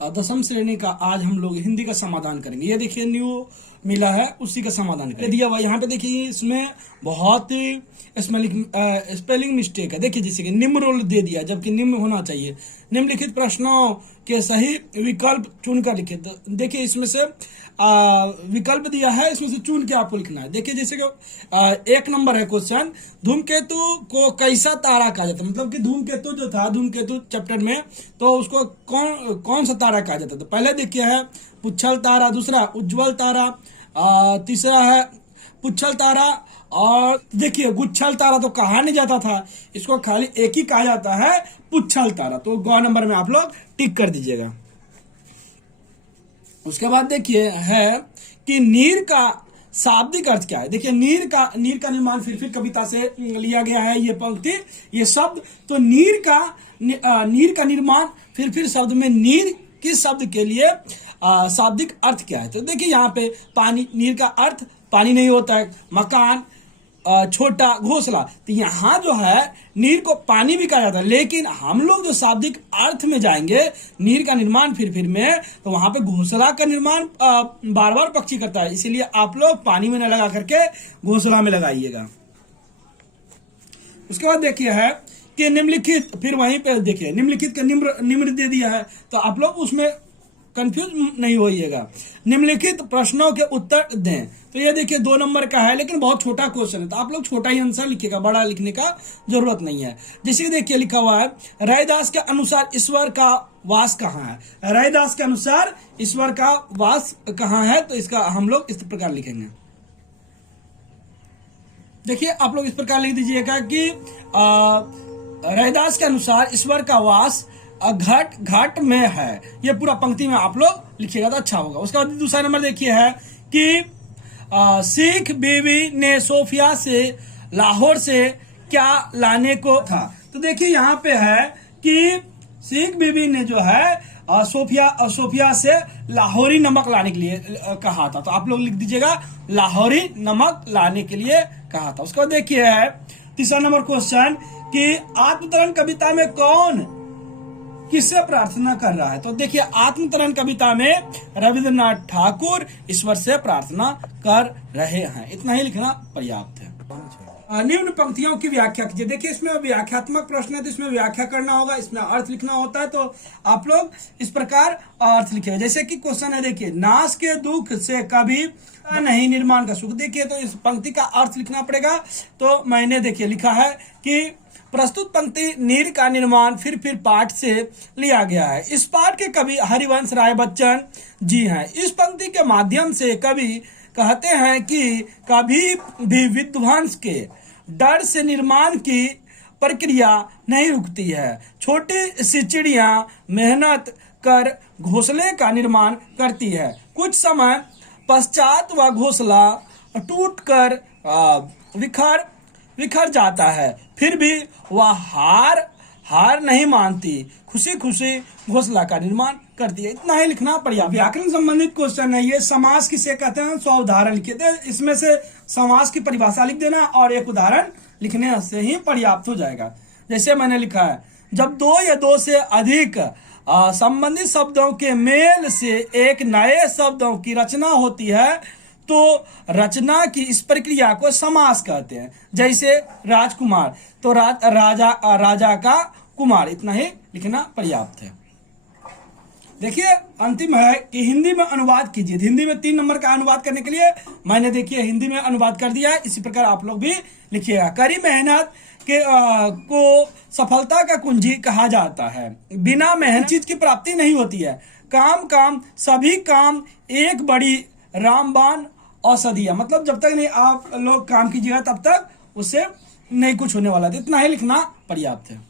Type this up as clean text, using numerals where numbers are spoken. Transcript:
दसम श्रेणी का आज हम लोग हिंदी का समाधान करेंगे। ये देखिए न्यू मिला है, उसी का समाधान करें दिया हुआ। यहाँ पे देखिए इसमें बहुत स्पेलिंग मिस्टेक है। देखिए जैसे कि निम्न रोल दे दिया, जबकि निम्न होना चाहिए। निम्नलिखित प्रश्नों के सही विकल्प चुनकर लिखे। देखिए इसमें से विकल्प दिया है, इसमें से चुन के आपको लिखना है। देखिए जैसे कि 1 नंबर है क्वेश्चन, धूमकेतु को कैसा तारा कहा जाता है। मतलब कि धूमकेतु जो था, धूमकेतु चैप्टर में, तो उसको कौन सा तारा कहा जाता है। तो पहले देखिए है पुच्छल तारा, दूसरा उज्जवल तारा, तीसरा है पुच्छल तारा, और देखिए गुच्छल तारा तो कहा नहीं जाता था, इसको खाली एक ही कहा जाता है, पुच्छल तारा। तो ग नंबर में आप लोग टिक कर दीजिएगा। उसके बाद देखिए है कि नीर का शाब्दिक अर्थ क्या है। देखिए नीर का निर्माण फिर कविता से लिया गया है, ये पंक्ति, ये शब्द। तो नीर का निर्माण फिर शब्द में नीर किस शब्द के लिए शाब्दिक अर्थ क्या है। तो देखिए यहाँ पे पानी, नीर का अर्थ पानी नहीं होता है, मकान, छोटा, घोंसला। तो यहाँ जो है नीर को पानी भी कहा जाता है, लेकिन हम लोग जो शाब्दिक अर्थ में जाएंगे, नीर का निर्माण फिर में, तो वहां पे घोंसला का निर्माण बार बार पक्षी करता है, इसीलिए आप लोग पानी में न लगा करके घोंसला में लगाइएगा। उसके बाद देखिए है कि निम्नलिखित, फिर वहीं पे देखिए निम्नलिखित का निम्न दे दिया है, तो आप लोग उसमें कंफ्यूज नहीं होइएगा। निम्नलिखित प्रश्नों के उत्तर दें। तो ये देखिए 2 नंबर का है, लेकिन बहुत छोटा क्वेश्चन है, तो आप लोग छोटा ही आंसर लिखिएगा, बड़ा लिखने का जरूरत नहीं है। जैसे कि देखिए लिखा हुआ है, रैदास के अनुसार ईश्वर का वास कहाँ है। रैदास के अनुसार ईश्वर का वास कहाँ है, तो इसका हम लोग इस प्रकार लिखेंगे। देखिए आप लोग इस प्रकार लिख दीजिएगा कि रैदास के अनुसार ईश्वर का वास घाट में है। ये पूरा पंक्ति में आप लोग लिखिएगा तो अच्छा होगा। उसका बाद दूसरा नंबर देखिए है कि सिख बीवी ने सोफिया से लाहौर से क्या लाने को था। तो देखिए यहाँ पे है कि सिख बीवी ने जो है सोफिया से लाहौरी नमक लाने के लिए कहा था। तो आप लोग लिख दीजिएगा लाहौरी नमक लाने के लिए कहा था। उसके बाद देखिए है तीसरा नंबर क्वेश्चन कि आत्मतरण कविता में कौन किससे प्रार्थना कर रहा है। तो देखिए आत्मतरण कविता में रविंद्रनाथ ठाकुर ईश्वर से प्रार्थना कर रहे हैं। इतना ही लिखना पर्याप्त है। निम्न पंक्तियों की व्याख्या कीजिए। देखिए इसमें व्याख्यात्मक प्रश्न है, तो इसमें व्याख्या करना होगा, इसमें अर्थ लिखना होता है। तो आप लोग इस प्रकार अर्थ लिखिएगा। जैसे कि क्वेश्चन है, देखिए नाश के दुख से कभी नहीं, निर्माण का सुख। देखिए तो इस पंक्ति का अर्थ लिखना पड़ेगा। तो मैंने देखिए लिखा है कि प्रस्तुत पंक्ति नीर का निर्माण फिर पाठ से लिया गया है। इस पाठ के कवि हरिवंश राय बच्चन जी हैं। इस पंक्ति के माध्यम से कवि कहते हैं कि कभी भी विध्वंस के डर से निर्माण की प्रक्रिया नहीं रुकती है। छोटी सी चिड़िया मेहनत कर घोंसले का निर्माण करती है, कुछ समय पश्चात वह घोंसला टूटकर बिखर जाता है, फिर भी वह हार नहीं मानती, खुशी घोंसला का निर्माण करती है। इतना ही लिखना पड़ेगा। व्याकरण संबंधित क्वेश्चन है ये। समास किसे कहते हैं, 100 उदाहरण लिखे थे, इसमें से समास की परिभाषा लिख देना और एक उदाहरण लिखने से ही पर्याप्त हो जाएगा। जैसे मैंने लिखा है, जब 2 या 2 से अधिक संबंधित शब्दों के मेल से एक नए शब्दों की रचना होती है, तो रचना की इस प्रक्रिया को समास कहते हैं। जैसे राजकुमार, तो राजा का कुमार। इतना ही लिखना पर्याप्त है। देखिए अंतिम है कि हिंदी में अनुवाद कीजिए। हिंदी में 3 नंबर का अनुवाद करने के लिए मैंने देखिए हिंदी में अनुवाद कर दिया है। इसी प्रकार आप लोग भी लिखिएगा। कड़ी मेहनत को सफलता का कुंजी कहा जाता है। बिना मेहनत चीज की प्राप्ति नहीं होती है। काम सभी काम एक बड़ी रामबाण औषधिया। मतलब जब तक नहीं आप लोग काम कीजिएगा तब तक उससे नहीं कुछ होने वाला। इतना ही लिखना पर्याप्त है।